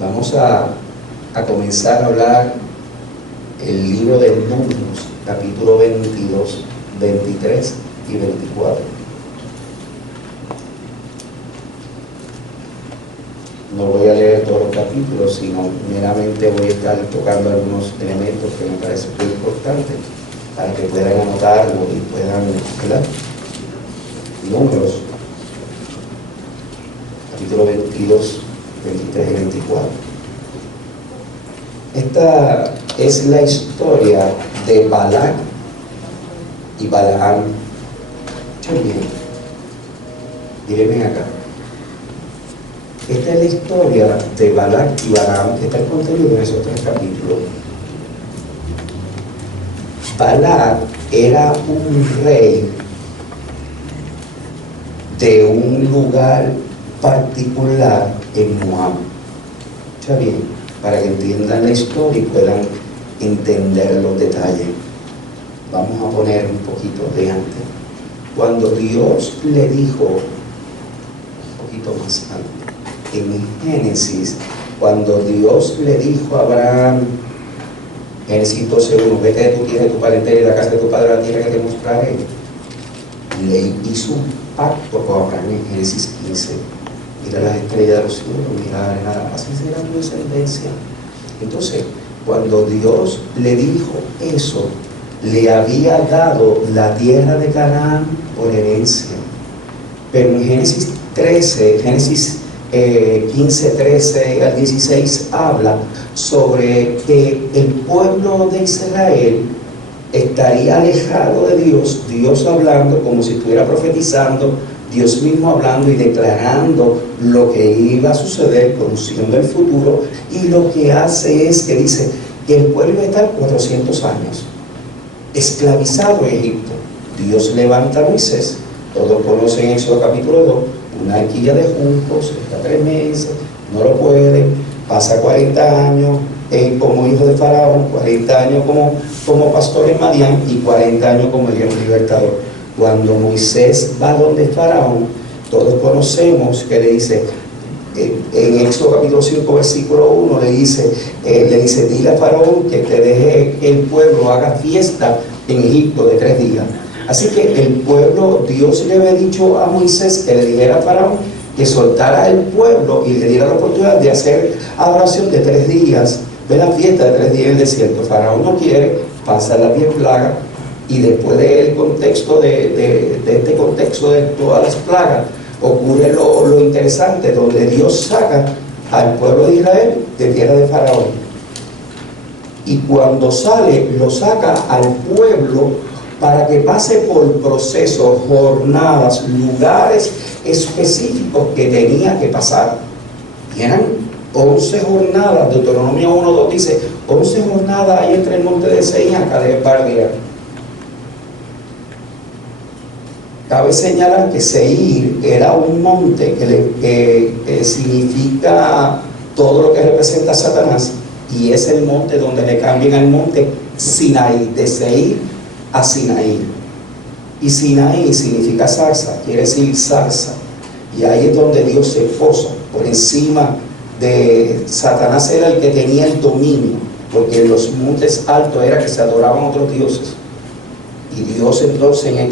Vamos a comenzar a hablar el libro de Números, capítulo 22, 23 y 24. No voy a leer todos los capítulos, sino meramente voy a estar tocando algunos elementos que me parecen muy importantes para que puedan anotarlo y puedan, ¿verdad? Números, capítulo 22, 23 y 24. Esta es la historia de Balac y Balaam. Mírenme acá. Esta es la historia de Balac y Balaam, que está contenido en esos 3 capítulos. Balac era un rey de un lugar particular en Moab. ¿Está bien? Para que entiendan la historia y puedan entender los detalles. Vamos a poner un poquito de antes. Cuando Dios le dijo, un poquito más antes, en Génesis, cuando Dios le dijo a Abraham, Génesis 12:1, vete de tu tierra y tu parentela y la casa de tu padre a la tierra que te mostraré, le hizo un pacto con Abraham en Génesis 15. Mira las estrellas de los cielos, mira nada, así será tu descendencia. Entonces, cuando Dios le dijo eso, le había dado la tierra de Canaán por herencia. Pero en Génesis 13, Génesis 15, 13 al 16 habla sobre que el pueblo de Israel estaría alejado de Dios, Dios hablando como si estuviera profetizando, Dios mismo hablando y declarando lo que iba a suceder, conociendo el futuro, y lo que hace es que dice que el pueblo iba a estar 400 años esclavizado en Egipto. Dios levanta a Moisés, todos conocen Éxodo capítulo 2, una arquilla de juncos, está 3 meses, no lo puede, pasa 40 años como hijo de Faraón, 40 años como pastor en Madián y 40 años como el libertador. Cuando Moisés va donde Faraón, todos conocemos que le dice, en Éxodo capítulo 5, versículo 1, le dice, dile a Faraón que te deje que el pueblo haga fiesta en Egipto de 3 días. Así que el pueblo, Dios le había dicho a Moisés que le dijera a Faraón que soltara el pueblo y le diera la oportunidad de hacer adoración de 3 días, de la fiesta de 3 días en el desierto. Faraón no quiere, pasa las 10 plagas, y después del contexto de este contexto de todas las plagas, ocurre lo interesante, donde Dios saca al pueblo de Israel de tierra de Faraón. Y cuando sale, lo saca al pueblo para que pase por procesos, jornadas, lugares específicos que tenía que pasar. Y eran 11 jornadas. Deuteronomio 1:2 dice, 11 jornadas hay entre el monte de Seir y Cades Barnea. Cabe señalar que Seir era un monte que significa todo lo que representa a Satanás, y es el monte donde le cambian al monte Sinaí, de Seir a Sinaí. Y Sinaí significa zarza, quiere decir zarza, y ahí es donde Dios se posa. Por encima de Satanás era el que tenía el dominio, porque en los montes altos era que se adoraban otros dioses. Y Dios entonces en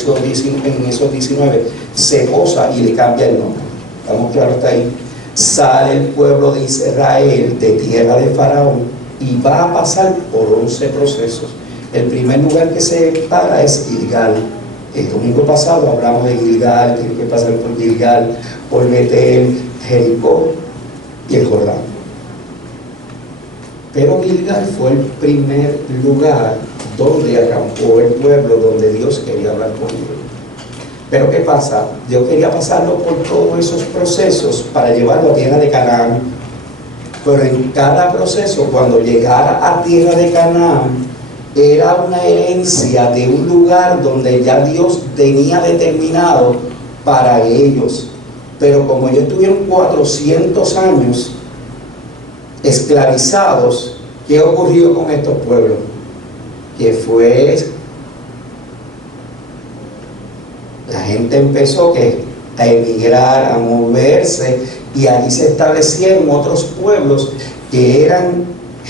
esos 19 se posa y le cambia el nombre. ¿Estamos claros hasta ahí? Sale el pueblo de Israel de tierra de Faraón y va a pasar por 11 procesos. El primer lugar que se para es Gilgal. El domingo pasado hablamos de Gilgal, tiene que pasar por Gilgal, por Betel, Jericó y el Jordán. Pero Gilgal fue el primer lugar donde acampó el pueblo, donde Dios quería hablar con ellos. Pero ¿qué pasa? Dios quería pasarlo por todos esos procesos para llevarlo a tierra de Canaán. Pero en cada proceso, cuando llegara a tierra de Canaán, era una herencia de un lugar donde ya Dios tenía determinado para ellos. Pero como ellos estuvieron 400 años esclavizados, ¿qué ocurrió con estos pueblos? Que fue, la gente empezó a emigrar, a moverse, Y ahí se establecieron otros pueblos que eran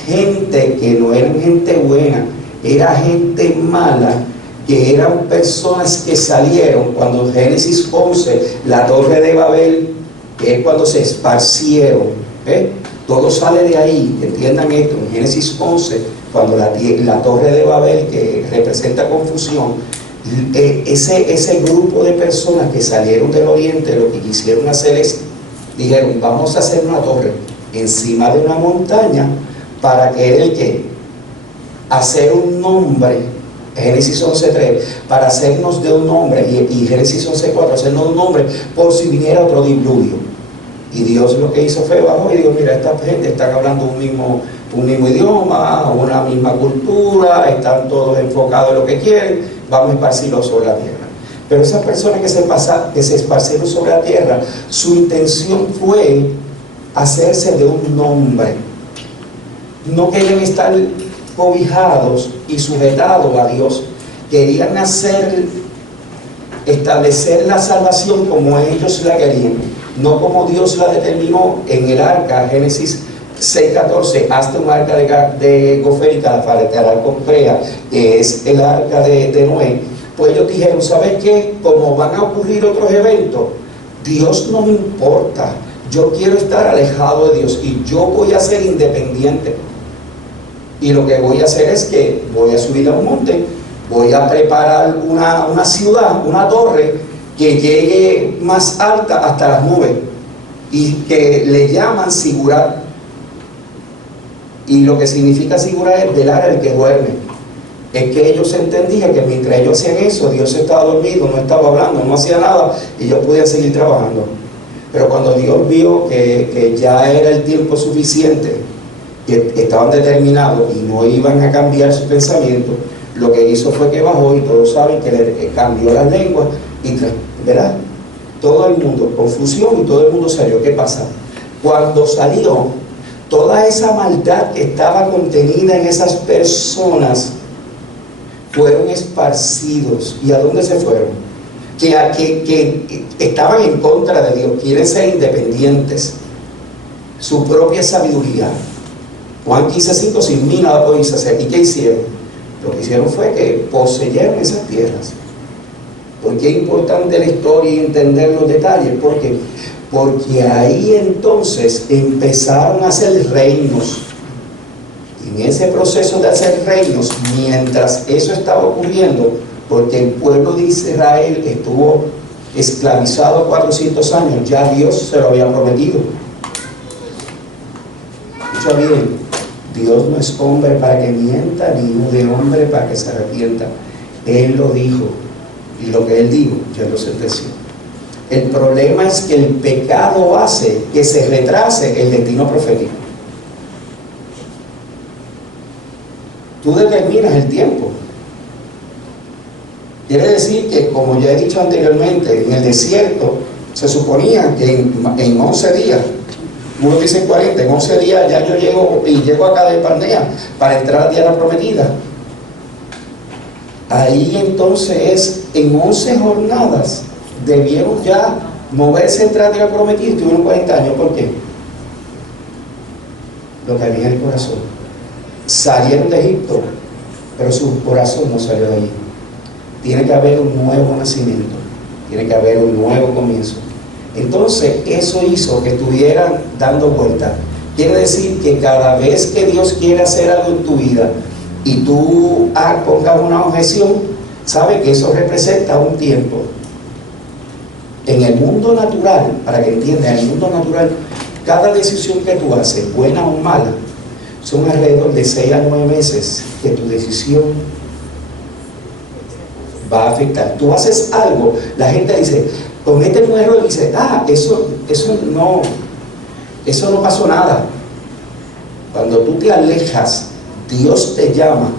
gente que no eran gente buena, era gente mala, que eran personas que salieron cuando en Génesis 11, la torre de Babel, que es cuando se esparcieron, todo sale de ahí, entiendan esto, en Génesis 11, cuando la torre de Babel, que representa confusión, ese grupo de personas que salieron del oriente, lo que quisieron hacer es, dijeron, vamos a hacer una torre encima de una montaña para que hacer un nombre, Génesis 11.3, para hacernos de un nombre, y Génesis 11.4, hacernos un nombre por si viniera otro diluvio. Y Dios lo que hizo fue bajó y dijo, mira, esta gente están hablando un mismo idioma, una misma cultura, están todos enfocados en lo que quieren, vamos a esparcirlo sobre la tierra. Pero esas personas que se esparcieron sobre la tierra, su intención fue hacerse de un nombre. No querían estar cobijados y sujetados a Dios. Querían establecer la salvación como ellos la querían, no como Dios la determinó en el arca. Génesis 6.14, hasta un arca de gofer y calafate, que es el arca de Noé. Pues ellos dijeron, ¿sabes qué? Como van a ocurrir otros eventos, Dios no me importa, yo quiero estar alejado de Dios y yo voy a ser independiente. Y lo que voy a hacer es que voy a subir a un monte, voy a preparar una ciudad, una torre que llegue más alta hasta las nubes y que le llaman sigurat. Y lo que significa sigurat es velar al que duerme. Es que ellos entendían que mientras ellos hacían eso, Dios estaba dormido, no estaba hablando, no hacía nada y ellos podían seguir trabajando. Pero cuando Dios vio que ya era el tiempo suficiente, que estaban determinados y no iban a cambiar su pensamiento, lo que hizo fue que bajó, y todos saben que le cambió las lenguas y, ¿verdad? Todo el mundo, confusión, y todo el mundo salió. ¿Qué pasa? Cuando salió, toda esa maldad que estaba contenida en esas personas fueron esparcidos. ¿Y a dónde se fueron? Que estaban en contra de Dios, quieren ser independientes, su propia sabiduría. Juan 15.5, sin mí nada podéis hacer. ¿Y qué hicieron? Lo que hicieron fue que poseyeron esas tierras. ¿Por qué es importante la historia y entender los detalles? Porque ahí entonces empezaron a hacer reinos. En ese proceso de hacer reinos, mientras eso estaba ocurriendo, porque el pueblo de Israel estuvo esclavizado 400 años, ya Dios se lo había prometido. Escucha bien, Dios no es hombre para que mienta, ni hijo de hombre para que se arrepienta. Él lo dijo, y lo que Él dijo, ya lo sentenció. El problema es que el pecado hace que se retrase el destino profético. Tú determinas el tiempo. Quiere decir que, como ya he dicho anteriormente, en el desierto se suponía que en 11 días, unos dicen 40, en 11 días ya yo llego a Cades Barnea para entrar a la tierra prometida. Ahí entonces, en 11 jornadas, debieron ya moverse a entrar a la tierra prometida, y tuvieron 40 años. ¿Por qué? Lo que había en el corazón. Salieron de Egipto, pero su corazón no salió de allí. Tiene que haber un nuevo nacimiento, tiene que haber un nuevo comienzo. Entonces eso hizo que estuvieran dando vueltas. Quiere decir que cada vez que Dios quiere hacer algo en tu vida y tú pongas una objeción, sabe que eso representa un tiempo. En el mundo natural, para que entiendan, en el mundo natural, cada decisión que tú haces, buena o mala, son alrededor de 6 a 9 meses que tu decisión va a afectar. Tú haces algo, la gente dice, comete un error, y dice, eso no pasó nada. Cuando tú te alejas, Dios te llama.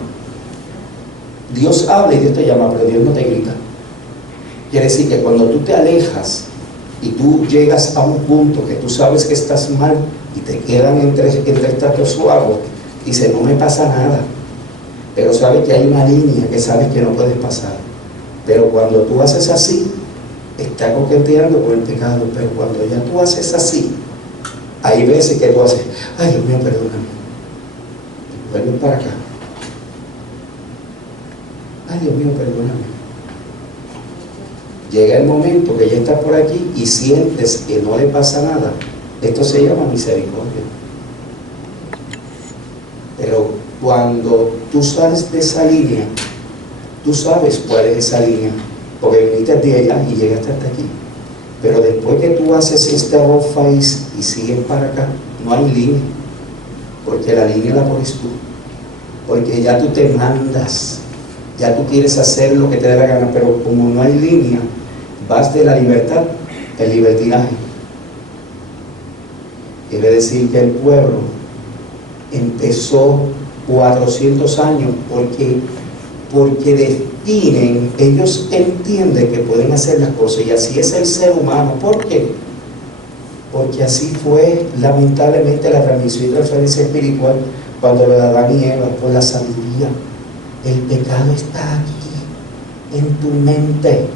Dios habla y Dios te llama, pero Dios no te grita. Quiere decir que cuando tú te alejas y tú llegas a un punto que tú sabes que estás mal y te quedan entre estatus o algo, dice, no me pasa nada, pero sabes que hay una línea que sabes que no puedes pasar. Pero cuando tú haces así, estás coqueteando con el pecado. Pero cuando ya tú haces así, Hay veces que tú haces, ay Dios mío, perdóname. Vuelven para acá. Ay Dios mío, perdóname. Llega el momento que ya estás por aquí y sientes que no le pasa nada. Esto se llama misericordia. Pero cuando tú sales de esa línea, tú sabes cuál es esa línea, porque viniste de allá y llegaste hasta aquí. Pero después que tú haces este rough face y sigues para acá, no hay línea, porque la línea la pones tú, porque ya tú te mandas, ya tú quieres hacer lo que te dé la gana, pero como no hay línea, vas de la libertad al libertinaje. Quiere decir que el pueblo empezó 400 años porque definen, ellos entienden que pueden hacer las cosas, y así es el ser humano. ¿Por qué? Porque así fue lamentablemente la transmisión y transferencia espiritual cuando lo de Adán y Eva, por la sabiduría. El pecado está aquí, en tu mente.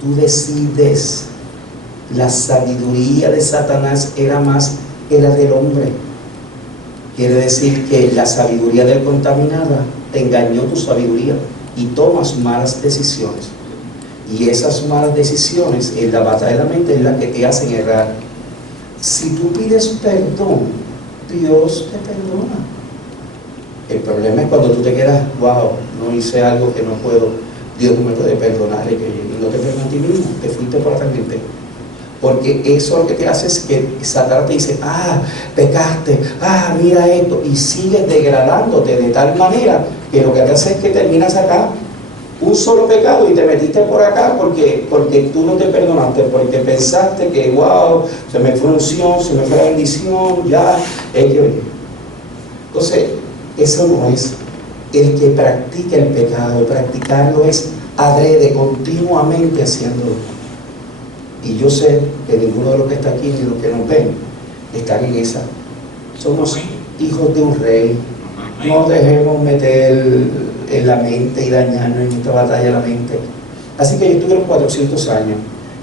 Tú decides. La sabiduría de Satanás era más que la del hombre. Quiere decir que la sabiduría del contaminada te engañó tu sabiduría y tomas malas decisiones. Y esas malas decisiones en la batalla de la mente es la que te hacen errar. Si tú pides perdón, Dios te perdona. El problema es cuando tú te quedas, wow, no hice algo que no puedo, Dios no me puede perdonar, y no te perdonas a ti mismo, te fuiste por la tangente. Porque eso lo que te hace es que Satanás te dice, pecaste, mira esto, y sigues degradándote de tal manera que lo que te hace es que terminas acá un solo pecado y te metiste por acá porque tú no te perdonaste, porque pensaste que wow, se me fue unción, se me fue la bendición, ya, Entonces, eso no es. El que practica el pecado, practicarlo es adrede, continuamente haciéndolo. Y yo sé que ninguno de los que está aquí ni los que nos ven están en esa. Somos hijos de un rey. No dejemos meter en la mente y dañarnos en esta batalla de la mente. Así que yo estuve 400 años.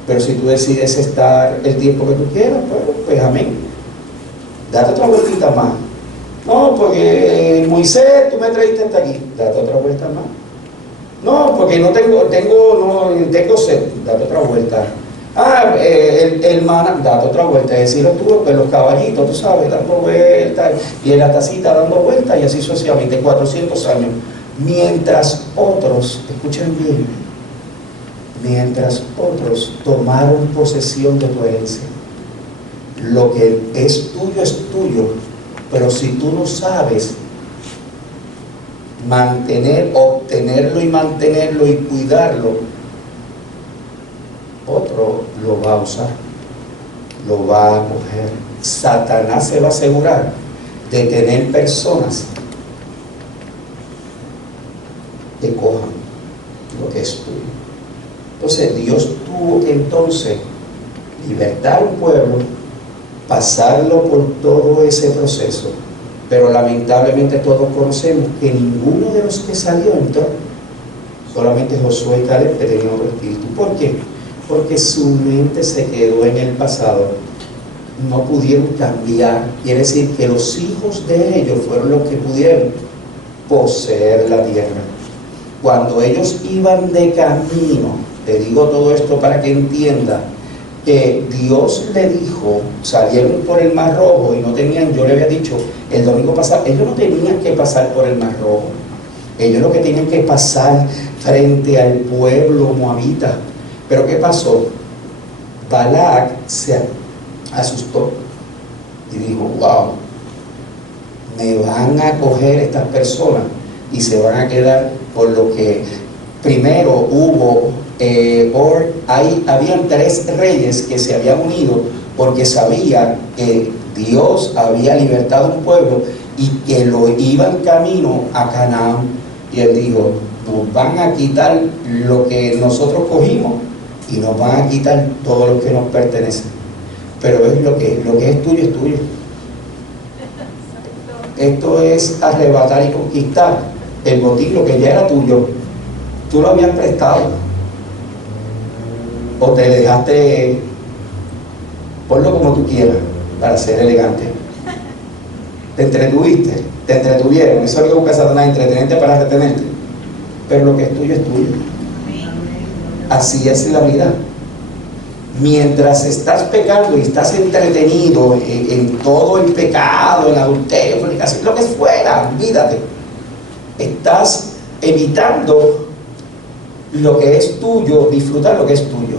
Pero si tú decides estar el tiempo que tú quieras, pues amén. Date otra vueltita más. No, porque Moisés, tú me traíste hasta aquí. Date otra vuelta más. No, porque no tengo sed. Date otra vuelta. El maná, date otra vuelta. Es decir, pues los caballitos, tú sabes, dando vueltas, y en la tacita dando vueltas, y así sucesivamente, 400 años. Mientras otros, escuchen bien, mientras otros tomaron posesión de tu herencia. Lo que es tuyo, pero si tú no sabes obtenerlo y cuidarlo, otro lo va a usar, lo va a coger. Satanás se va a asegurar de tener personas que cojan lo que es tuyo. Entonces Dios tuvo que entonces libertar a un pueblo, pasarlo por todo ese proceso, pero lamentablemente todos conocemos que ninguno de los que salió entró, solamente Josué y Caleb, que tenían otro espíritu. ¿Por qué? Porque su mente se quedó en el pasado, no pudieron cambiar. Quiere decir que los hijos de ellos fueron los que pudieron poseer la tierra. Cuando ellos iban de camino, te digo todo esto para que entienda que Dios le dijo, salieron por el Mar Rojo y no tenían, yo le había dicho el domingo pasado, ellos no tenían que pasar por el Mar Rojo, ellos lo que tenían que pasar frente al pueblo moabita. Pero ¿qué pasó? Balac se asustó y dijo, wow, me van a coger estas personas y se van a quedar, por lo que primero hubo, habían 3 reyes que se habían unido porque sabían que Dios había libertado un pueblo y que lo iban camino a Canaán. Y él dijo, nos van a quitar lo que nosotros cogimos y nos van a quitar todo lo que nos pertenece. Pero es lo que es tuyo, es tuyo. Esto es arrebatar y conquistar el botín, lo que ya era tuyo. Tú lo habías prestado o te dejaste Ponlo como tú quieras, para ser elegante. Te entretuviste, te entretuvieron. Eso es lo que busca Satanás, entretenerte para retenerte. Pero lo que es tuyo es tuyo. Así es la vida. Mientras estás pecando y estás entretenido en todo el pecado, en adulterio, fornicación, lo que fuera, olvídate. Estás evitando lo que es tuyo, disfrutar lo que es tuyo.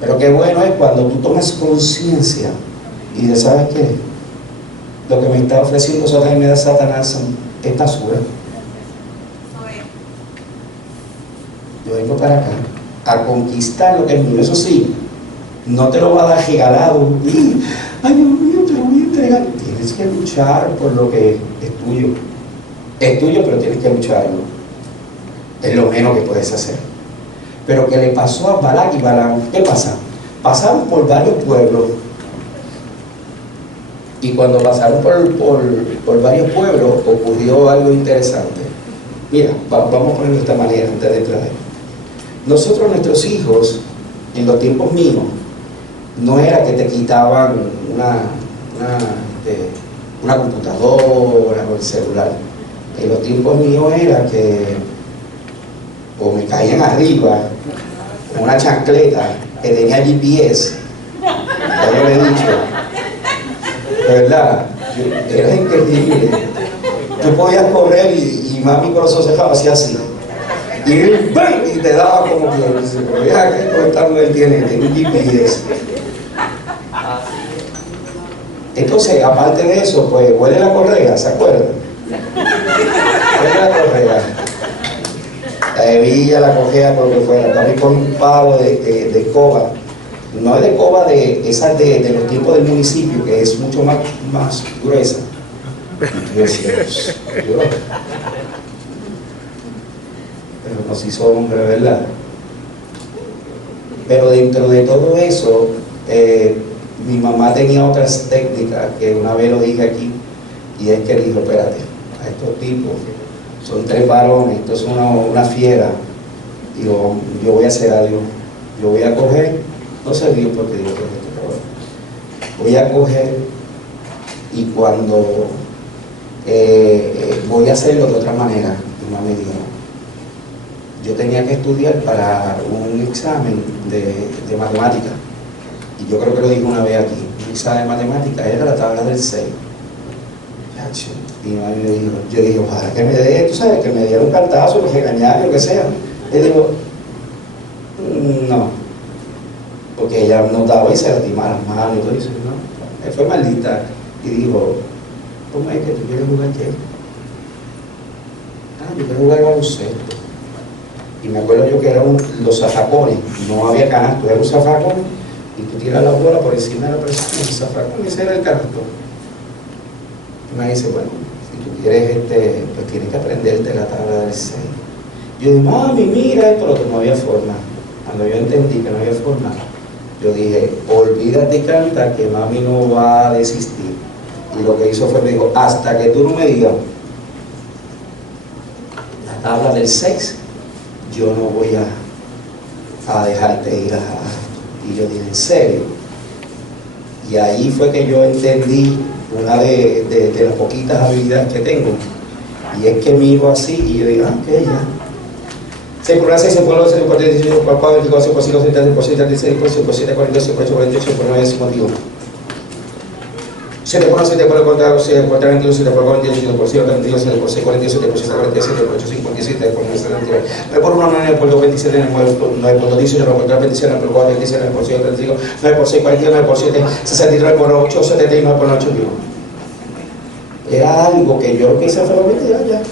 Pero qué bueno es cuando tú tomas conciencia y de, ¿sabes qué? Lo que me está ofreciendo Satanás es basura. Yo vengo para acá a conquistar lo que es mío. Eso sí, no te lo va a dar regalado. Ay, Dios mío, te lo voy a entregar. Tienes que luchar por lo que es tuyo. Es tuyo, pero tienes que lucharlo. Es lo menos que puedes hacer. Pero ¿qué le pasó a Balac y Balaam? ¿Qué pasa? Pasaron por varios pueblos. Y cuando pasaron por varios pueblos, ocurrió algo interesante. Mira, vamos a ponerlo de esta manera antes de entrar. Nosotros, nuestros hijos, en los tiempos míos, no era que te quitaban una computadora o el celular. En los tiempos míos era que o me caían arriba con una chancleta que tenía GPS, ya yo le he dicho, ¿verdad? Era increíble. Tú podías correr y mami con los ojos cerrados hacía así. Y te daba como que, pero ya que conectando él tiene un GPS. Entonces, aparte de eso, pues huele la correa, ¿se acuerdan? Huele la correa. La hebilla, la cojea, por lo que fuera. También con un palo de escoba. No es de escoba de esas de los tiempos del municipio, que es mucho más gruesa. Dios. Pero nos hizo hombre, ¿verdad? Pero dentro de todo eso, mi mamá tenía otras técnicas que una vez lo dije aquí, y es que dijo, espérate, a estos tipos, son 3 varones, esto es una fiera, digo, yo voy a hacer algo, yo voy a coger, no sé Dios porque digo que esto, voy a coger y cuando voy a hacerlo de otra manera. Mi mamá me dijo, yo tenía que estudiar para un examen de matemática, y yo creo que lo dije una vez aquí, un examen de matemática era la tabla del 6. Y mi mamá me dijo, yo dije, ojalá que me dé, tú sabes, que me diera un cartazo, que regañara, lo que sea. Le digo, no, porque ella notaba y se lastimaba las manos y todo eso, ¿no? Él fue maldita y dijo, ¿cómo es que tú quieres jugar qué? Yo quiero jugar baloncesto. Y me acuerdo yo que eran los zafacones, no había canasto, era un zafacón y tú tiras la bola por encima de la persona, el zafacón, ese era el canasto. Y me dice, bueno, si tú quieres pues tienes que aprenderte la tabla del 6. Yo dije, mami, mira esto, pero no había forma. Cuando yo entendí que no había forma, yo dije, olvídate, canta, que mami no va a desistir. Y lo que hizo fue, me dijo, hasta que tú no me digas la tabla del 6, yo no voy a dejarte ir a... Y yo dije, ¿en serio? Y ahí fue que yo entendí una de las poquitas habilidades que tengo, y es que miro así y yo digo, ok, ya. 6 por 6, 6 por 2, 6 por 3, 18 por 4, 24, 6 por 5, 6 por 7, 36, 6 por 7, 42, 6 por 8, 48, 6 por 9, 51. 7 por 1, 7 por 4, 7 por 3, 21, 7 por 48, 7 por 5, 32, 7 por 6, 47, 7 por 7, 47, 7 por 8, 57, 7 por 9, 79. 9 por 1, 9 por 2, 27, 9 por 2, 18, 9 por 3, 27, 9 por 4, 27, 9 por 5, 35, 9 por 6, 49, 9 por 7, 63, 9 por 8, 79 por 8, 81. Era algo que yo lo que hice fue lo que ya.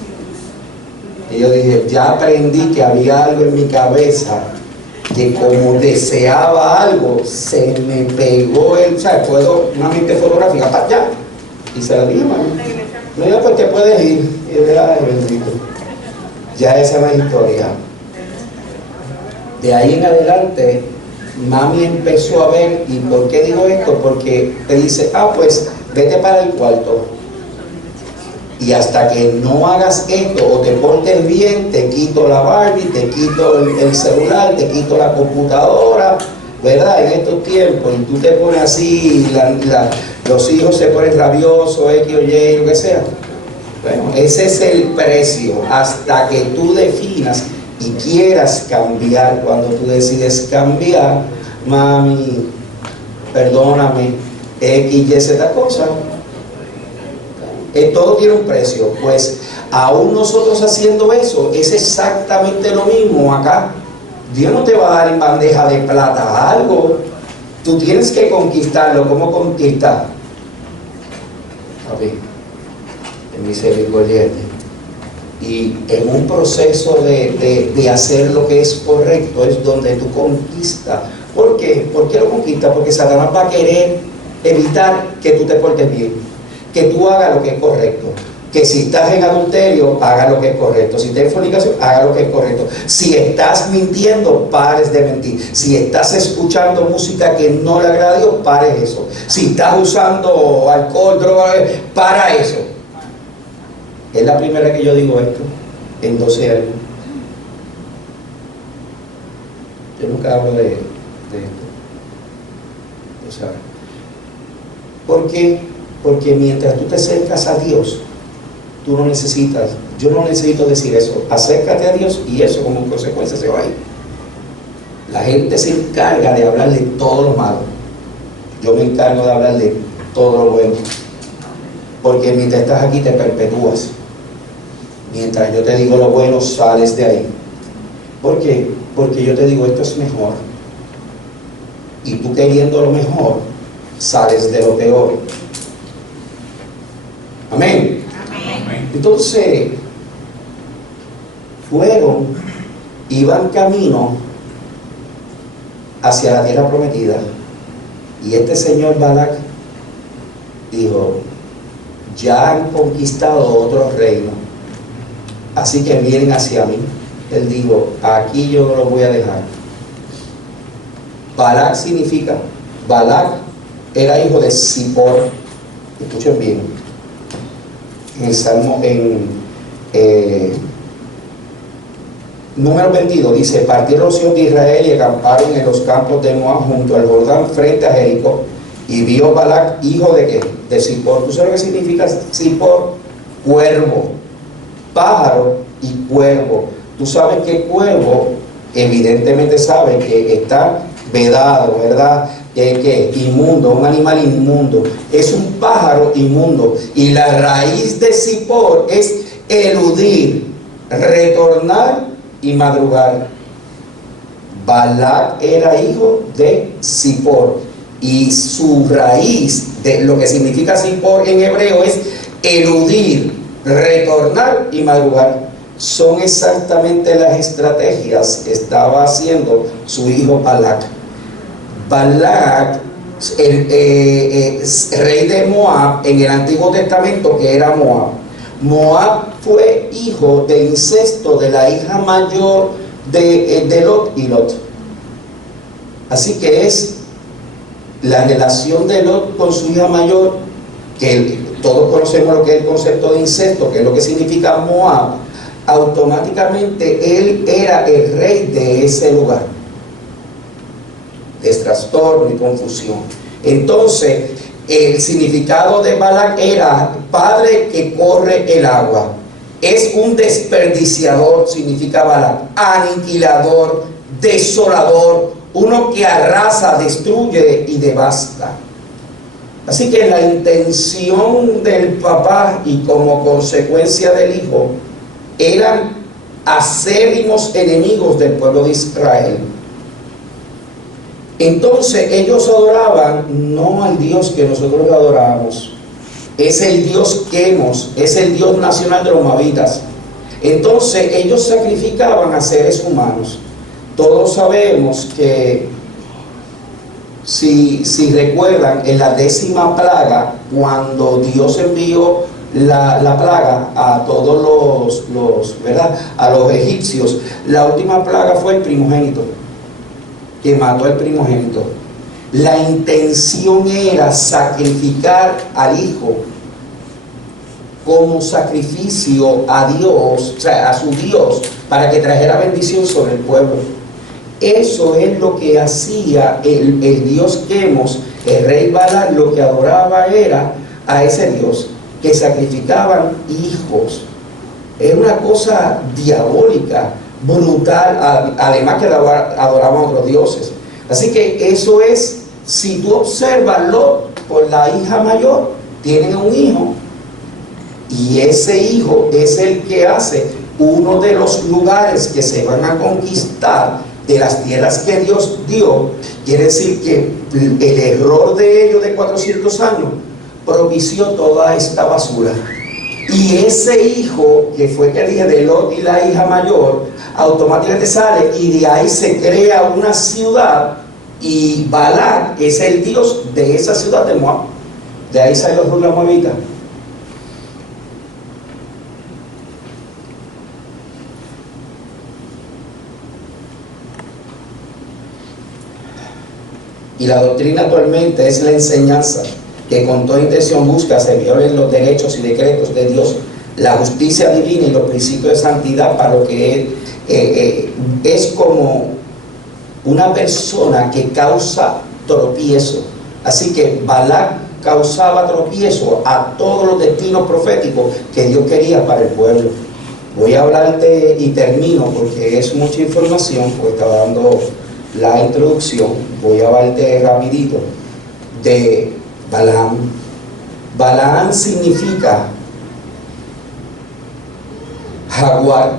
Y yo dije, ya aprendí que había algo en mi cabeza que como deseaba algo, se me pegó el, ¿sabes? Puedo, una mente fotográfica, para allá. Y se la dije, mami. Me dijo, pues te puedes ir. Y yo dije, ay, bendito. Ya esa es la historia. De ahí en adelante, mami empezó a ver, ¿y por qué digo esto? Porque te dice, pues vete para el cuarto. Y hasta que no hagas esto o te portes bien, te quito la Barbie, te quito el celular, te quito la computadora, ¿verdad? En estos tiempos, y tú te pones así, los hijos se ponen rabiosos, X o Y, lo que sea. Bueno, ese es el precio, hasta que tú definas y quieras cambiar. Cuando tú decides cambiar, mami, perdóname, X, Y, Z cosa, todo tiene un precio. Pues aún nosotros haciendo eso, es exactamente lo mismo acá. Dios no te va a dar en bandeja de plata algo, tú tienes que conquistarlo. ¿Cómo conquistar? En misericordia. Y en un proceso de hacer lo que es correcto es donde tú conquistas. ¿Por qué? ¿Por qué lo conquistas? Porque Satanás va a querer evitar que tú te portes bien, que tú hagas lo que es correcto. Que si estás en adulterio, haga lo que es correcto. Si estás en fornicación, haga lo que es correcto. Si estás mintiendo, pares de mentir. Si estás escuchando música que no le agrada a Dios, pares eso. Si estás usando alcohol, droga, para eso. Es la primera que yo digo esto en 12 años. Yo nunca hablo de esto. O sea, ¿por qué? Porque mientras tú te acercas a Dios, tú no necesitas, yo no necesito decir eso, acércate a Dios y eso como consecuencia se va a ir. La gente se encarga de hablarle todo lo malo, yo me encargo de hablarle todo lo bueno, porque mientras estás aquí te perpetúas. Mientras yo te digo lo bueno, sales de ahí. ¿Por qué? Porque yo te digo esto es mejor, y tú queriendo lo mejor, sales de lo peor. Amén. Entonces, iban camino hacia la tierra prometida, y este señor Balac dijo, ya han conquistado otros reinos, así que vienen hacia mí. Él dijo, aquí yo no los voy a dejar. Balac significa, Balac era hijo de Zippor. Escuchen bien, en el Salmo, número 22 dice, partieron los hijos de Israel y acamparon en los campos de Moab junto al Jordán frente a Jericó, y vio Balac, hijo de ¿qué? De Zippor. ¿Tú sabes lo que significa Zippor? Cuervo, pájaro y cuervo. Tú sabes que cuervo evidentemente sabe que está vedado, ¿verdad? Que inmundo, un animal inmundo, es un pájaro inmundo, y la raíz de Zippor es eludir, retornar y madrugar. Balac era hijo de Zippor, y su raíz de lo que significa Zippor en hebreo es eludir, retornar y madrugar. Son exactamente las estrategias que estaba haciendo su hijo Balac. Balac, el rey de Moab en el Antiguo Testamento, que era Moab. Moab fue hijo de incesto de la hija mayor de Lot y Lot. Así que es la relación de Lot con su hija mayor, que todos conocemos lo que es el concepto de incesto, que es lo que significa Moab. Automáticamente él era el rey de ese lugar. Es trastorno y confusión. Entonces, el significado de Balac era padre que corre el agua. Es un desperdiciador, significa Balac, aniquilador, desolador, uno que arrasa, destruye y devasta. Así que la intención del papá y como consecuencia del hijo eran acérrimos enemigos del pueblo de Israel. Entonces ellos adoraban no al Dios que nosotros adoramos, es el Dios Quemos, es el Dios nacional de los moabitas. Entonces ellos sacrificaban a seres humanos. Todos sabemos que si recuerdan, en la 10ª plaga, cuando Dios envió la plaga a todos ¿verdad? A los egipcios, la última plaga fue el primogénito, que mató al primogénito. La intención era sacrificar al hijo como sacrificio a Dios, o sea, a su Dios, para que trajera bendición sobre el pueblo. Eso es lo que hacía el Dios Quemos, el rey Balac. Lo que adoraba era a ese Dios, que sacrificaban hijos. Era una cosa diabólica, brutal, además que adoraban a otros dioses. Así que eso es, si tú observas, Lot por la hija mayor, tienen un hijo, y ese hijo es el que hace uno de los lugares que se van a conquistar de las tierras que Dios dio. Quiere decir que el error de ellos de 400 años propició toda esta basura. Y ese hijo, que fue que dije de Lot y la hija mayor, automáticamente sale y de ahí se crea una ciudad, y Balac es el dios de esa ciudad de Moab. De ahí salió la moabita. Y la doctrina actualmente es la enseñanza que con toda intención busca se violen los derechos y decretos de Dios, la justicia divina y los principios de santidad, para lo que Él es como una persona que causa tropiezo. Así que Balac causaba tropiezo a todos los destinos proféticos que Dios quería para el pueblo. Voy a hablarte y termino porque es mucha información, pues estaba dando la introducción. Voy a hablarte rapidito de Balaam. Balaam significa jaguar,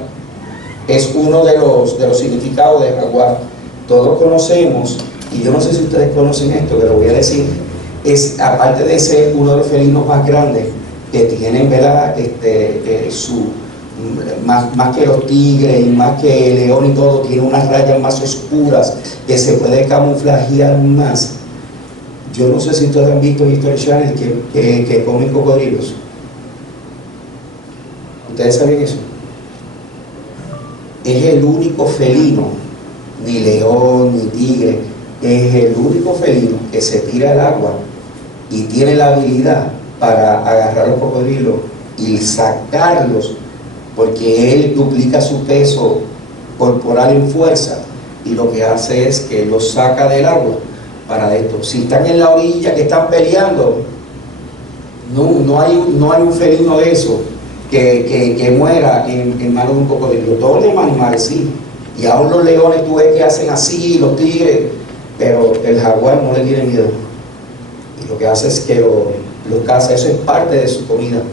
es uno de los significados de jaguar. Todos conocemos, y yo no sé si ustedes conocen esto, pero voy a decir, es, aparte de ser uno de los felinos más grandes que tienen, ¿verdad? Más que los tigres y más que el león y todo, tiene unas rayas más oscuras que se puede camuflajear más. Yo no sé si ustedes han visto en History Channel que comen cocodrilos. ¿Ustedes saben eso? Es el único felino, ni león, ni tigre, es el único felino que se tira al agua y tiene la habilidad para agarrar los cocodrilos y sacarlos, porque él duplica su peso corporal en fuerza, y lo que hace es que los saca del agua para esto. Si están en la orilla que están peleando, no hay un felino de eso que muera en manos de un cocodrilo. Todos los animales sí, y aún los leones tú ves que hacen así, los tigres, pero el jaguar no le tiene miedo, y lo que hace es que lo caza. Eso es parte de su comida.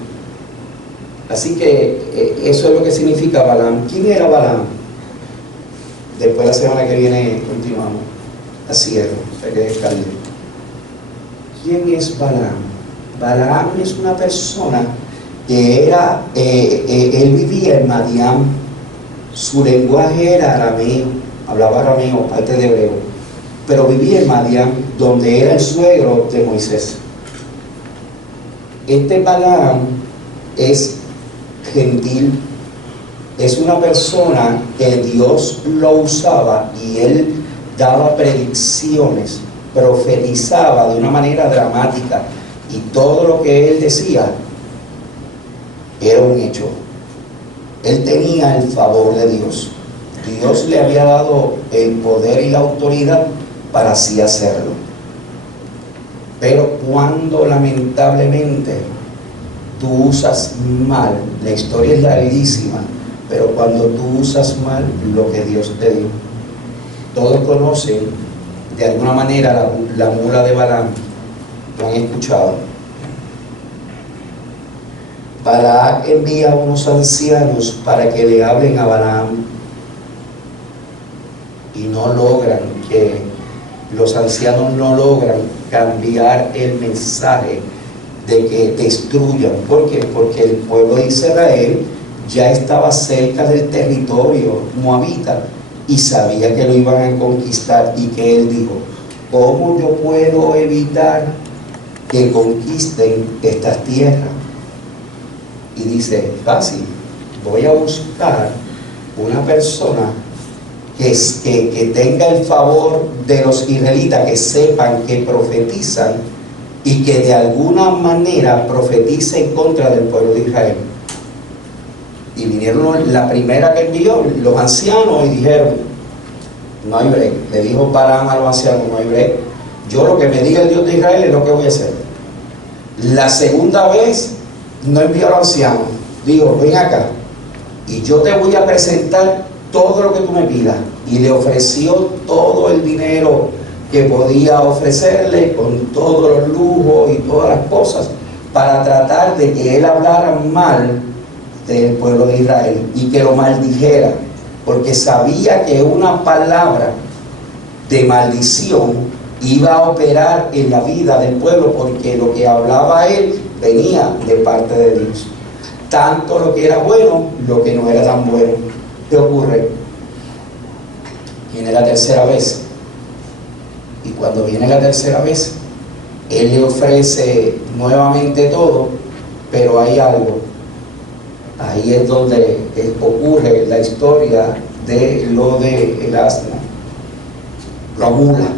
Así que eso es lo que significa Balaam. ¿Quién era Balaam? Después la semana que viene continuamos. Así es, ¿quién es Balaam? Balaam es una persona que era, él vivía en Madián. Su lenguaje era arameo, hablaba arameo, parte de hebreo, pero vivía en Madián, donde era el suegro de Moisés. Este Balaam es gentil, es una persona que Dios lo usaba, y él daba predicciones, profetizaba de una manera dramática, y todo lo que él decía era un hecho. Él tenía el favor de Dios. Dios le había dado el poder y la autoridad para así hacerlo. Pero cuando lamentablemente tú usas mal, la historia es larguísima, pero cuando tú usas mal lo que Dios te dio. Todos conocen de alguna manera la mula de Balaam, lo han escuchado. Balac envía a unos ancianos para que le hablen a Balaam, y no logran, que los ancianos no logran cambiar el mensaje de que destruyan. ¿Por qué? Porque el pueblo de Israel ya estaba cerca del territorio moabita y sabía que lo iban a conquistar, y que él dijo: ¿cómo yo puedo evitar que conquisten estas tierras? Y dice: fácil, voy a buscar una persona que tenga el favor de los israelitas, que sepan que profetizan y que de alguna manera profetice en contra del pueblo de Israel. Y vinieron la primera que envió, los ancianos, y dijeron: No hay break. Le dijo Balaam a los ancianos, no hay break. Yo lo que me diga el Dios de Israel es lo que voy a hacer. La segunda vez no envió a los ancianos. Dijo, ven acá y yo te voy a presentar todo lo que tú me pidas. Y le ofreció todo el dinero que podía ofrecerle, con todos los lujos y todas las cosas, para tratar de que él hablara mal del pueblo de Israel y que lo maldijera, porque sabía que una palabra de maldición iba a operar en la vida del pueblo, porque lo que hablaba él venía de parte de Dios. Tanto lo que era bueno, lo que no era tan bueno. ¿Qué ocurre? Viene la tercera vez. Y cuando viene la tercera vez, él le ofrece nuevamente todo, pero hay algo. Ahí es donde ocurre la historia de lo de el asno. La mula.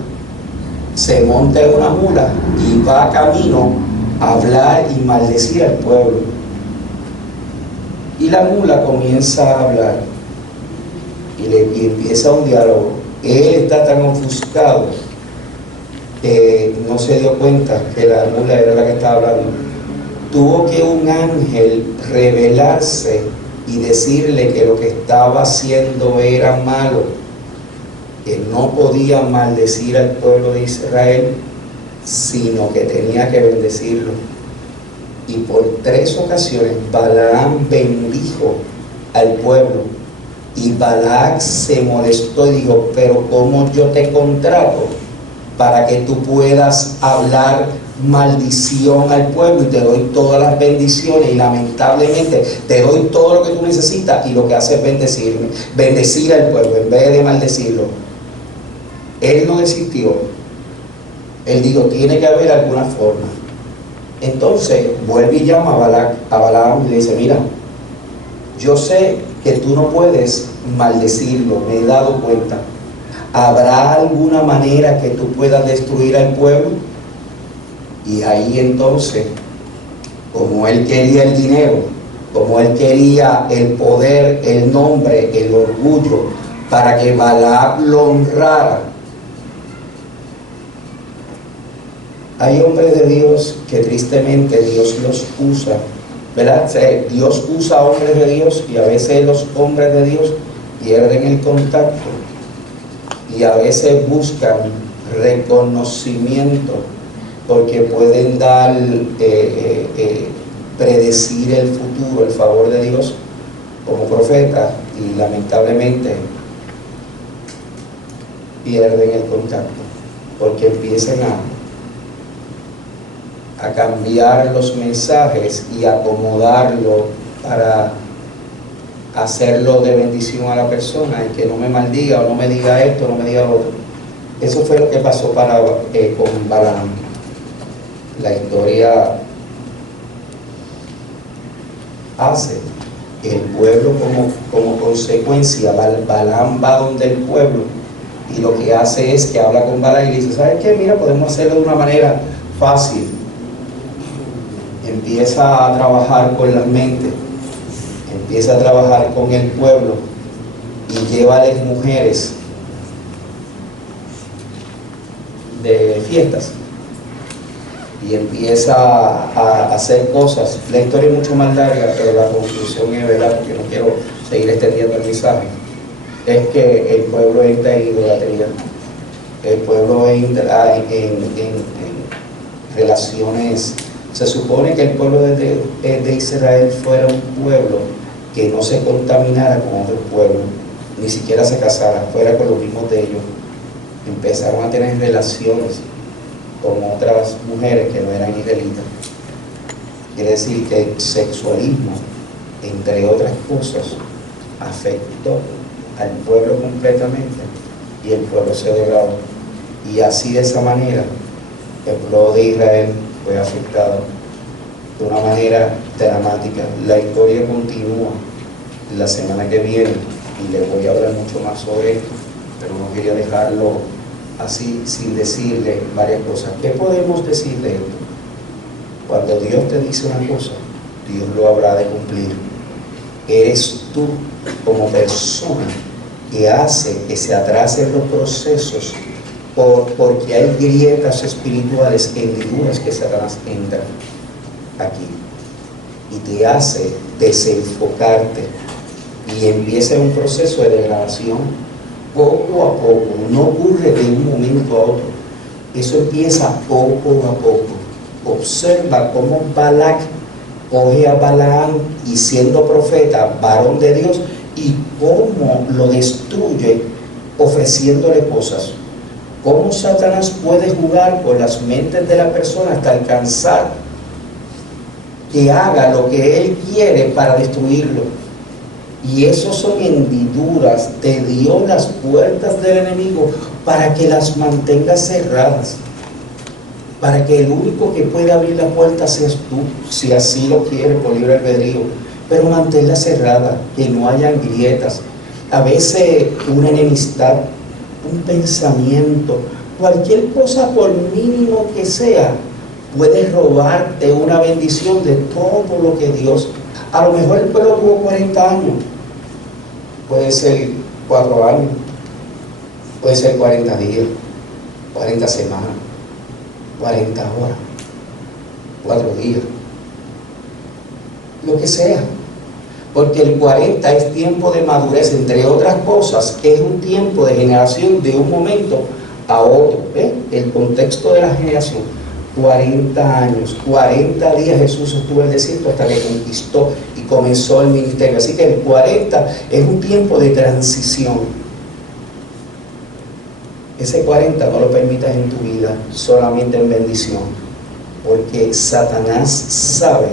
Se monta en una mula y va camino a hablar y maldecir al pueblo. Y la mula comienza a hablar y empieza un diálogo. Él está tan ofuscado que no se dio cuenta que la mula era la que estaba hablando. Tuvo que un ángel revelarse y decirle que lo que estaba haciendo era malo, que no podía maldecir al pueblo de Israel, sino que tenía que bendecirlo. Y por 3 ocasiones Balaam bendijo al pueblo, y Balac se molestó y dijo, pero ¿cómo yo te contrato para que tú puedas hablar maldición al pueblo y te doy todas las bendiciones, y lamentablemente te doy todo lo que tú necesitas, y lo que hace es bendecir al pueblo en vez de maldecirlo? Él no desistió. Él dijo, tiene que haber alguna forma. Entonces vuelve y llama a Balaam y le dice, mira, yo sé que tú no puedes maldecirlo, me he dado cuenta. ¿Habrá alguna manera que tú puedas destruir al pueblo? Y ahí entonces, como él quería el dinero, como él quería el poder, el nombre, el orgullo, para que Balaam lo honrara. Hay hombres de Dios que tristemente Dios los usa, ¿verdad? Dios usa hombres de Dios, y a veces los hombres de Dios pierden el contacto y a veces buscan reconocimiento porque pueden dar, predecir el futuro, el favor de Dios como profeta, y lamentablemente pierden el contacto porque empiezan a cambiar los mensajes y acomodarlo para hacerlo de bendición a la persona, y que no me maldiga o no me diga esto, no me diga lo otro. Eso fue lo que pasó con Balaam. La historia hace que el pueblo, como consecuencia, Balaam va donde el pueblo, y lo que hace es que habla con Balaam y dice, ¿sabes qué? Mira, podemos hacerlo de una manera fácil. Empieza a trabajar con las mentes, empieza a trabajar con el pueblo, y lleva a las mujeres de fiestas y empieza a hacer cosas. La historia es mucho más larga, pero la conclusión es, ¿verdad?, porque no quiero seguir extendiendo el mensaje, es que el pueblo entra en idolatría, el pueblo entra en relaciones. Se supone que el pueblo de Israel fuera un pueblo que no se contaminara con otros pueblos, ni siquiera se casara, fuera con los mismos de ellos. Empezaron a tener relaciones con otras mujeres que no eran israelitas. Quiere decir que el sexualismo, entre otras cosas, afectó al pueblo completamente, y el pueblo se degradó. Y así, de esa manera, el pueblo de Israel fue afectado de una manera dramática. La historia continúa la semana que viene, y les voy a hablar mucho más sobre esto, pero no quería dejarlo así sin decirle varias cosas. ¿Qué podemos decir de esto? Cuando Dios te dice una cosa, Dios lo habrá de cumplir. Eres tú como persona que hace que se atrasen los procesos porque hay grietas espirituales, hendiduras que Satanás entra aquí y te hace desenfocarte y empieza un proceso de degradación poco a poco. No ocurre de un momento a otro, eso empieza poco a poco. Observa cómo Balac coge a Balaam y siendo profeta, varón de Dios, y cómo lo destruye ofreciéndole cosas. Cómo Satanás puede jugar con las mentes de la persona hasta alcanzar que haga lo que él quiere para destruirlo. Y eso son hendiduras. Te dio las puertas del enemigo para que las mantengas cerradas, para que el único que pueda abrir la puerta seas tú, si así lo quieres, por libre albedrío. Pero manténla cerrada, que no hayan grietas. A veces una enemistad, un pensamiento, cualquier cosa por mínimo que sea, puede robarte una bendición de todo lo que Dios. A lo mejor el pueblo tuvo 40 años, puede ser 4 años, puede ser 40 días, 40 semanas, 40 horas, 4 días, lo que sea. Porque el 40 es tiempo de madurez, entre otras cosas, es un tiempo de generación de un momento a otro. ¿Ves? El contexto de la generación. 40 años, 40 días Jesús estuvo en el desierto hasta que conquistó y comenzó el ministerio. Así que el 40 es un tiempo de transición. Ese 40 no lo permitas en tu vida, solamente en bendición. Porque Satanás sabe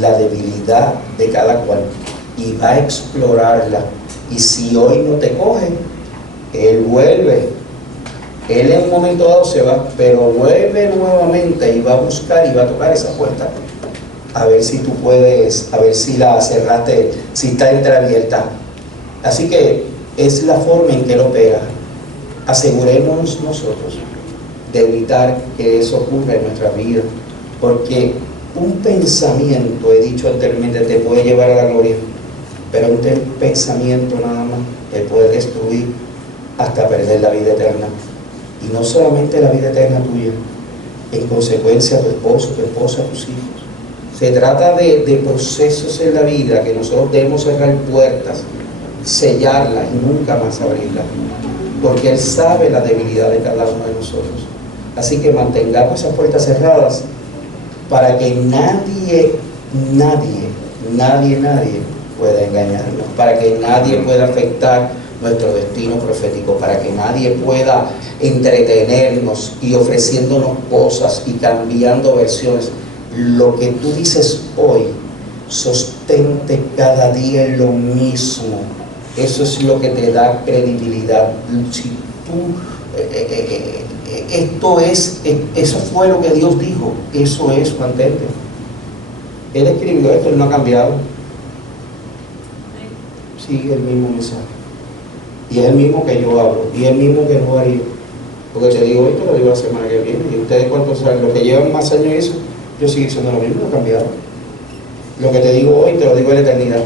la debilidad de cada cual y va a explorarla. Y si hoy no te coge, él vuelve. Él en un momento dado se va, pero vuelve nuevamente y va a buscar y va a tocar esa puerta. A ver si tú puedes, a ver si la cerraste, si está entreabierta. Así que es la forma en que él opera. Asegurémonos nosotros de evitar que eso ocurra en nuestra vida. Porque un pensamiento, he dicho anteriormente, te puede llevar a la gloria. Pero un pensamiento nada más te puede destruir hasta perder la vida eterna. Y no solamente la vida eterna tuya, en consecuencia tu esposo, tu esposa, tus hijos. Se trata de procesos en la vida que nosotros debemos cerrar puertas, sellarlas y nunca más abrirlas. Porque Él sabe la debilidad de cada uno de nosotros. Así que mantengamos esas puertas cerradas para que nadie pueda engañarnos, para que nadie pueda afectar nuestro destino profético, para que nadie pueda entretenernos y ofreciéndonos cosas y cambiando versiones. Lo que tú dices hoy, sostente cada día en lo mismo. Eso es lo que te da credibilidad. Si tú, eso fue lo que Dios dijo, eso es, mantente. Él escribió esto, Él no ha cambiado. Sigue el mismo mensaje. Y es el mismo que yo hablo, y es el mismo que no haría. Porque te digo hoy, te lo digo la semana que viene. Y ustedes, ¿cuántos saben? Los que llevan más años eso, yo sigo diciendo lo mismo, no he cambiado. Lo que te digo hoy, te lo digo en la eternidad.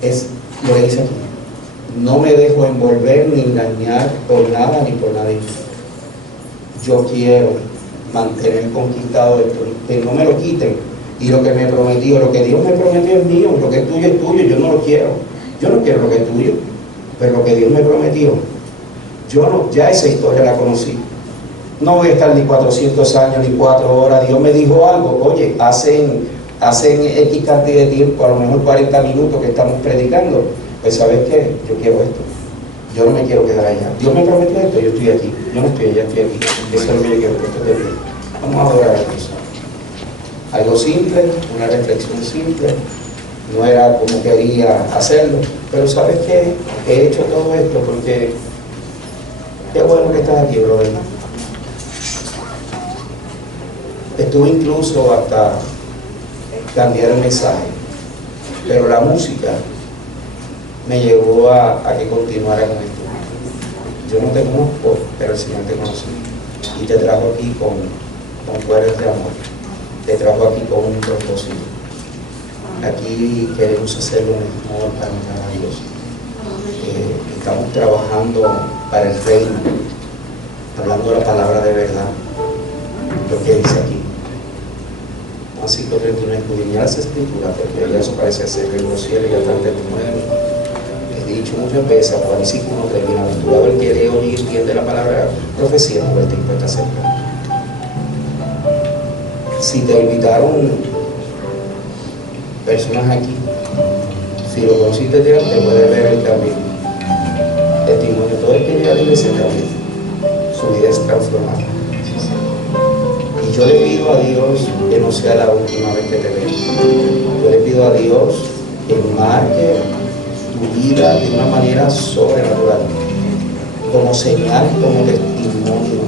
Es lo que dice aquí. No me dejo envolver ni engañar por nada ni por nadie. Yo quiero mantener conquistado esto, que no me lo quiten. Y lo que me prometió, lo que Dios me prometió es mío, lo que es tuyo, yo no lo quiero. Yo no quiero lo que es tuyo, pero lo que Dios me prometió, ya esa historia la conocí. No voy a estar ni 400 años ni 4 horas. Dios me dijo algo, oye, hacen X cantidad de tiempo, a lo mejor 40 minutos que estamos predicando. Pues ¿sabes qué? Yo quiero esto. Yo no me quiero quedar allá. Dios me prometió esto, yo estoy aquí. Yo no estoy allá, estoy aquí. Eso es lo que yo quiero, que esto esté bien. Vamos a adorar a Dios. Algo simple, una reflexión simple. No era como quería hacerlo, pero ¿sabes qué? He hecho todo esto porque qué bueno que estás aquí, brother. Estuve incluso hasta cambiar el mensaje, pero la música me llevó a que continuara con esto. Yo no te conozco, pero el Señor te conoce y te trajo aquí con cuerdas de amor, te trajo aquí con un propósito. Aquí queremos hacer lo mejor para honrar a Dios. Estamos trabajando para el reino, hablando la palabra de verdad, lo que dice aquí. Así que escudriñar las escrituras, porque ya eso parece ser que los cielos ya están de nuevo. He dicho muchas veces, Apocalipsis 1:3, bienaventurado el que lee y entiende la palabra profecía, porque el tiempo está cerca. Si te invitaron personas aquí, si lo conociste de antes, puedes ver el cambio. Testimonio, todo el que llega a la iglesia cambia, su vida es transformada. Y yo le pido a Dios que no sea la última vez que te vea. Yo le pido a Dios que marque tu vida de una manera sobrenatural, como señal, como testimonio,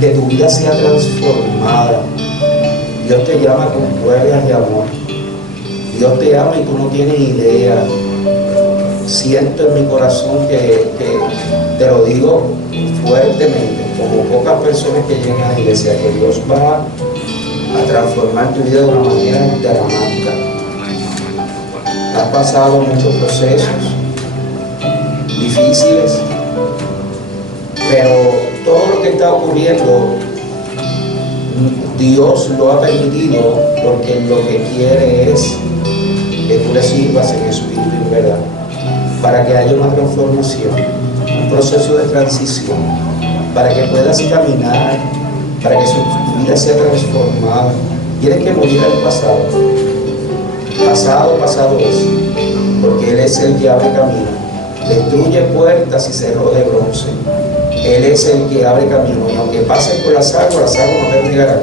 que tu vida sea transformada. Dios te llama con pruebas de amor. Dios te ama y tú no tienes idea. Siento en mi corazón que te lo digo fuertemente, como pocas personas que llegan a la iglesia, que Dios va a transformar tu vida de una manera dramática. Has pasado muchos procesos difíciles, pero todo lo que está ocurriendo, Dios lo ha permitido porque lo que quiere es que tú le sirvas en espíritu y en verdad, para que haya una transformación, un proceso de transición, para que puedas caminar, para que tu vida sea transformada. Tienes que morir al pasado. Pasado es, porque Él es el que abre camino, destruye puertas y cerros de bronce. Él es el que abre camino, y aunque pases por las aguas no te negarán.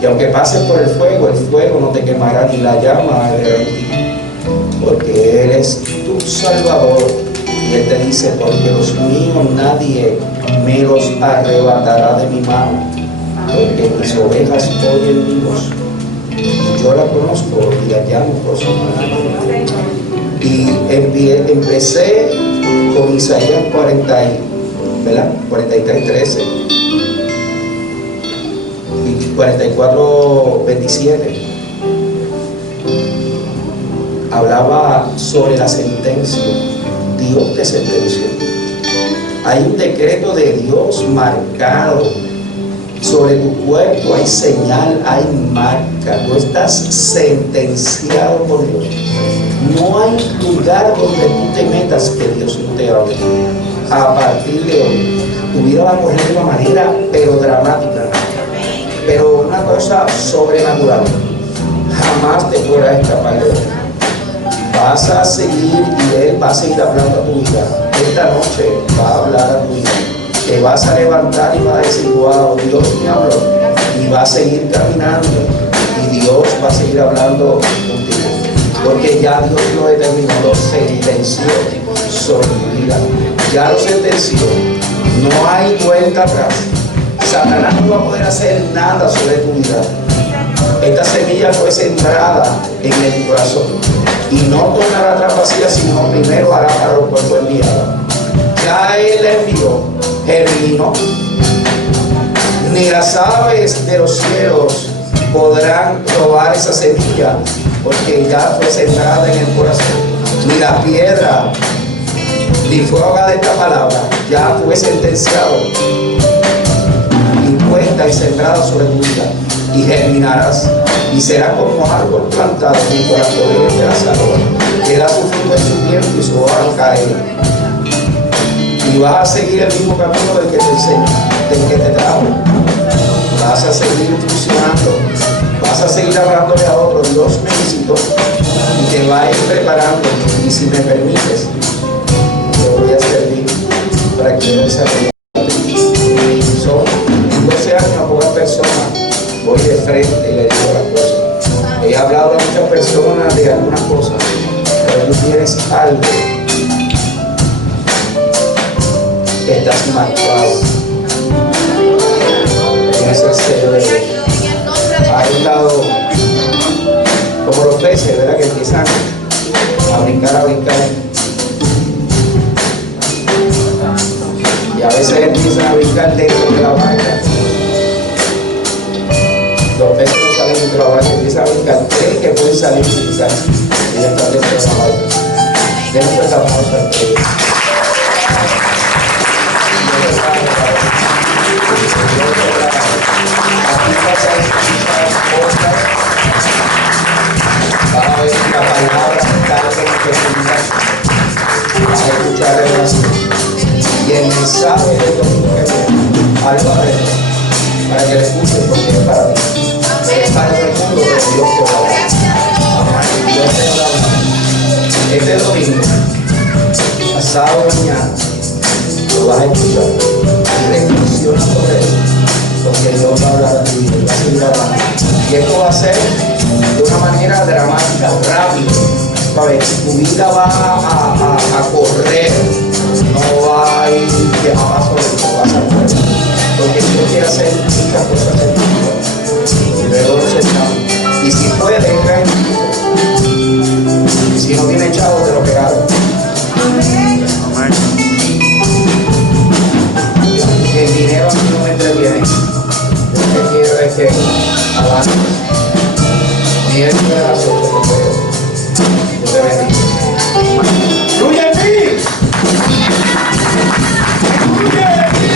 Y aunque pases por el fuego no te quemará, ni la llama arderá en ti. Porque Él es tu Salvador. Y Él te dice, porque los míos nadie me los arrebatará de mi mano, porque mis ovejas oyen mi voz, y yo la conozco y la llamo por su nombre. Y empecé con Isaías 43:13 y 44:27. Hablaba sobre la sentencia. Dios te sentenció. Hay un decreto de Dios marcado sobre tu cuerpo, hay señal, hay marca. Tú estás sentenciado por Dios. No hay lugar donde tú te metas que Dios no te hable. A partir de hoy, tu vida va a correr de una manera, pero dramática, pero una cosa sobrenatural. Jamás te podrás escapar de Él. Vas a seguir y Él va a seguir hablando a tu vida. Esta noche va a hablar a tu vida. Te vas a levantar y vas a decir, wow, Dios me habló. Y va a seguir caminando. Y Dios va a seguir hablando contigo. Porque ya Dios lo determinó, lo sentenció sobre tu vida. Ya lo sentenció. No hay vuelta atrás. Satanás no va a poder hacer nada sobre tu vida. Esta semilla fue sembrada en el corazón y no tornará atrás vacía, sino primero hará para los cuerpos enviados. Ya Él envió, germinó. Ni las aves de los cielos podrán robar esa semilla, porque ya fue sembrada en el corazón. Ni la piedra, ni fuego de esta palabra, ya fue sentenciado, impuesta y sembrada sobre tu vida. Y germinarás, y será como árbol plantado junto a las corrientes de la salud, que da su fruto en su tiempo y su hoja no cae. Y vas a seguir el mismo camino del que te enseñó, del que te trajo. Vas a seguir funcionando, vas a seguir hablándole a otros. Dios me visitó y te va a ir preparando. Y si me permites, te voy a servir para que yo desarrolle. Son 12 años a pocas personas. Voy de frente y le digo las cosas. He hablado a muchas personas de algunas cosas, pero tú tienes algo que estás marcado. Tienes el sello de Dios. Hay un lado, como los peces, ¿verdad? Que empiezan a brincar. Y a veces empiezan a brincar dentro de la barca. Los peces no salen dentro de la barca, empiezan a brincar, creen que pueden salir sin salir. Y ya están dentro de la barca. Denle fuerte aplauso a ustedes. Dios te va a dar. Dios te va a dar. Este domingo, pasado mañana, lo vas a escuchar. Reflexiona sobre él, porque Dios va a hablar a ti, Él va a seguir hablando. Y esto va a ser de una manera dramática, rápida. ¿Sabes? Tu vida va a correr, no va a ir a paso lento, vas a correr. Porque Dios quiere hacer muchas cosas en tu vida. Y luego lo sentamos. Y si puede, venga en ti. Y si no tiene chavo, te lo pegaron. Amén. El dinero a mí no me entretiene. Lo que quiero es que avance. Ni es de la suerte que puedo. Dios te bendiga. ¡Fluye en mí! ¡Fluye en mí!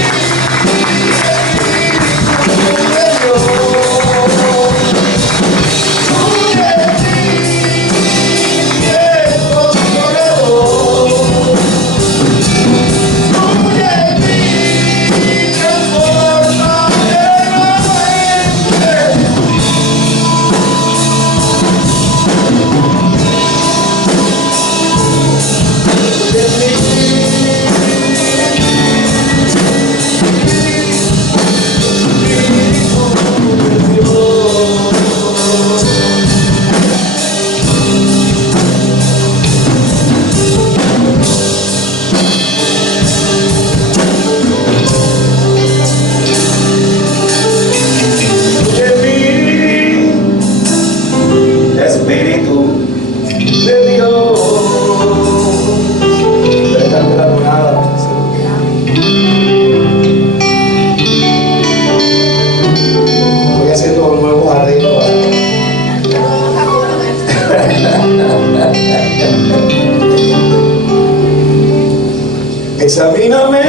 Examíname.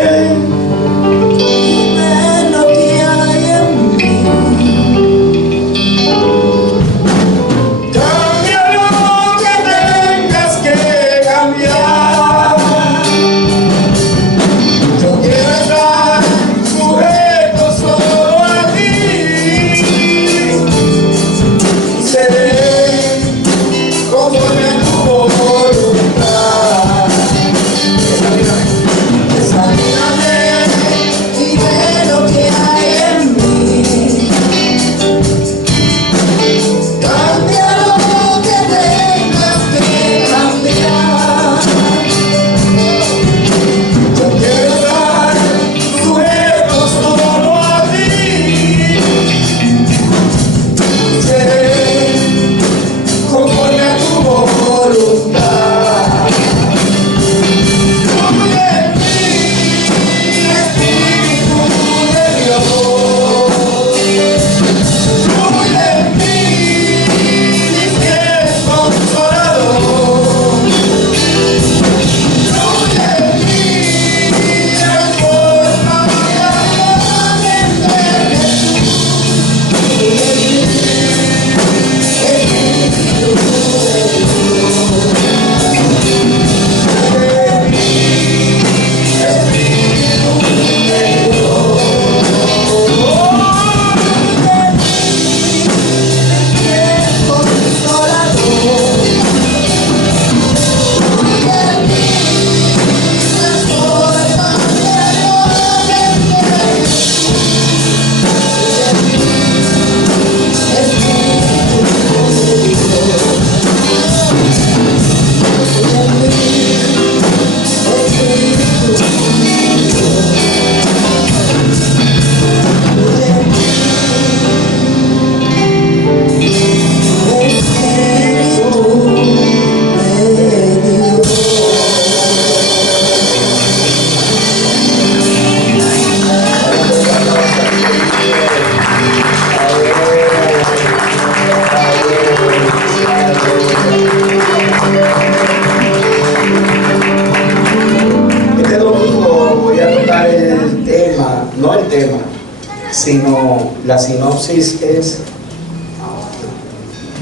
Sino la sinopsis es: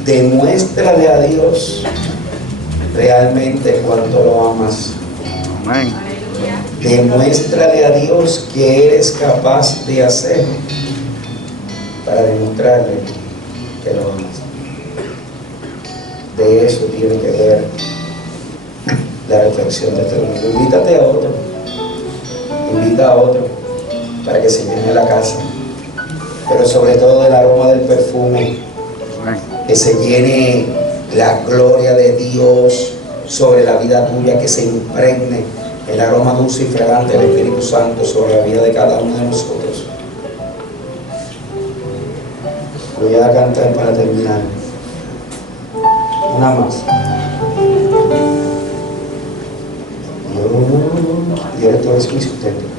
demuéstrale a Dios realmente cuánto lo amas. Amén. Demuéstrale a Dios que eres capaz de hacer para demostrarle que lo amas. De eso tiene que ver la reflexión de este domingo. Invítate a otro, invita a otro para que se llene la casa, pero sobre todo del aroma del perfume, que se llene la gloria de Dios sobre la vida tuya, que se impregne el aroma dulce y fragante del Espíritu Santo sobre la vida de cada uno de nosotros. Voy a cantar para terminar. Una más. Yo eres todo mi sustento.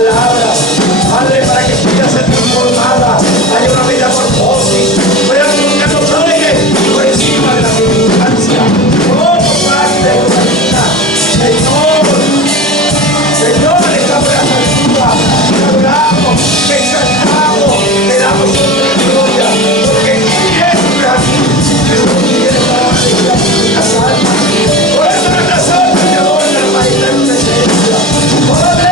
palabra, Padre, para que pueda ser transformada, haya una vida por dosis, pueda nunca nos oye por encima de la circunstancia. Oh, Padre de la vida, Señor, estamos en la salida, te adoramos, te exaltamos, te damos honra y gloria, porque siempre aquí, pero tú tienes para alegrar nuestras almas. Por eso nuestras almas te adoran, Padre, en tu presencia. Padre,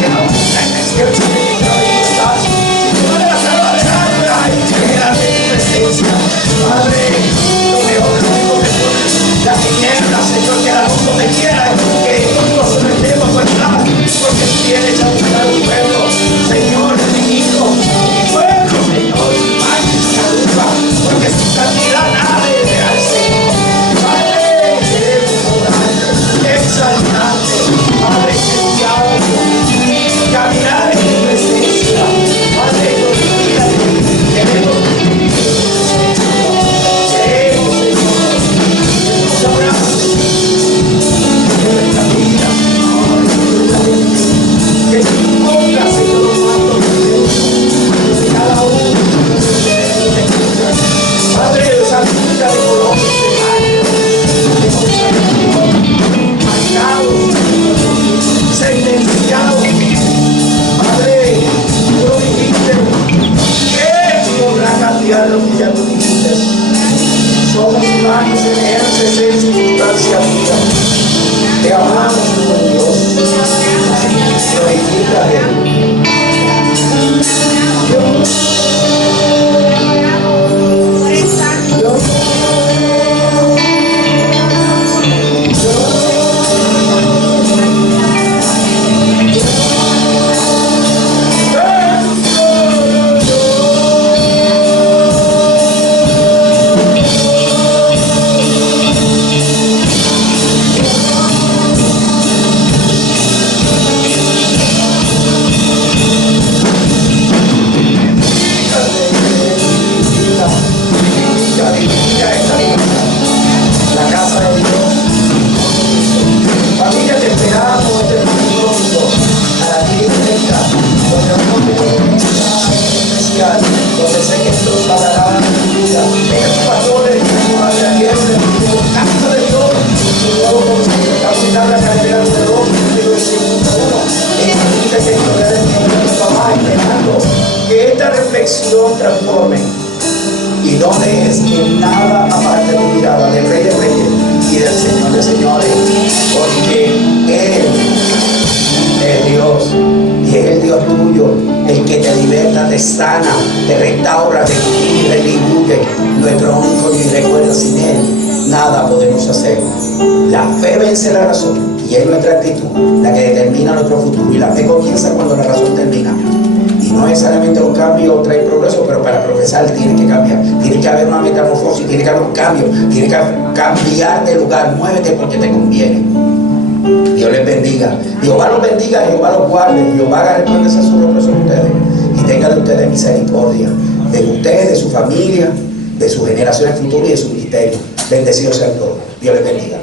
que no tengas que venir a ver estás. Si tú no le vas a adorar, ahí te quedas en tu presencia. Padre, lo mejor que las tinieblas, Señor, que la luz no te quiera, que nos sometemos a estar, porque tienes a buscar un pueblo, Señor, digno, mi pueblo, Señor, magnífica, porque su santidad nada es real, Señor. Padre, queremos adorarte, exaltarte, Padre celestial, caminar en tu presencia, Padre, glorifícate, queremos vivir en tu presencia, queremos, Señor, nos abrazos de nuestra vida, que tú pongas, Señor, los mantos de cada uno de nosotros. Padre, esa vida de Colombia, de consagración, marcados, sentenciados. Padre, tú lo dijiste, ¿qué podrá cambiar lo que ya tú dijiste? Somos humanos, semejantes en circunstancias vivas. Te amamos, buen Dios. Glorifícate. La casa de Dios. Familia, te esperamos este domingo a las 10:30, donde vamos a tener un mensaje especial, donde sé que Dios hablará a tu vida. Vengan sus pastores, tenemos a Daniel, tenemos casa de Dios, y luego la unidad de la carrera de Dios, digo el 51, en la vida que todavía de papá, esperando que esta reflexión transforme. Y no dejes que nada aparte tu mirada del Rey de Reyes y del Señor de Señores, porque Él es Dios y es el Dios tuyo, el que te liberta, te sana, te restaura, te retribuye. Nuestro único y recuerda, sin Él nada podemos hacer. La fe vence la razón y es nuestra actitud la que determina nuestro futuro, y la fe comienza cuando la razón termina. Y no necesariamente los cambios traen progreso, pero para progresar tiene que cambiar. Tiene que haber una metamorfosis, tiene que haber un cambio, tiene que cambiar de lugar. Muévete porque te conviene. Dios les bendiga. Jehová los bendiga, Jehová los guarde, Jehová haga resplandecer su rostro sobre ustedes y tenga de ustedes misericordia. De ustedes, de su familia, de sus generaciones futuras y de su ministerio. Bendecidos sean todos. Dios les bendiga.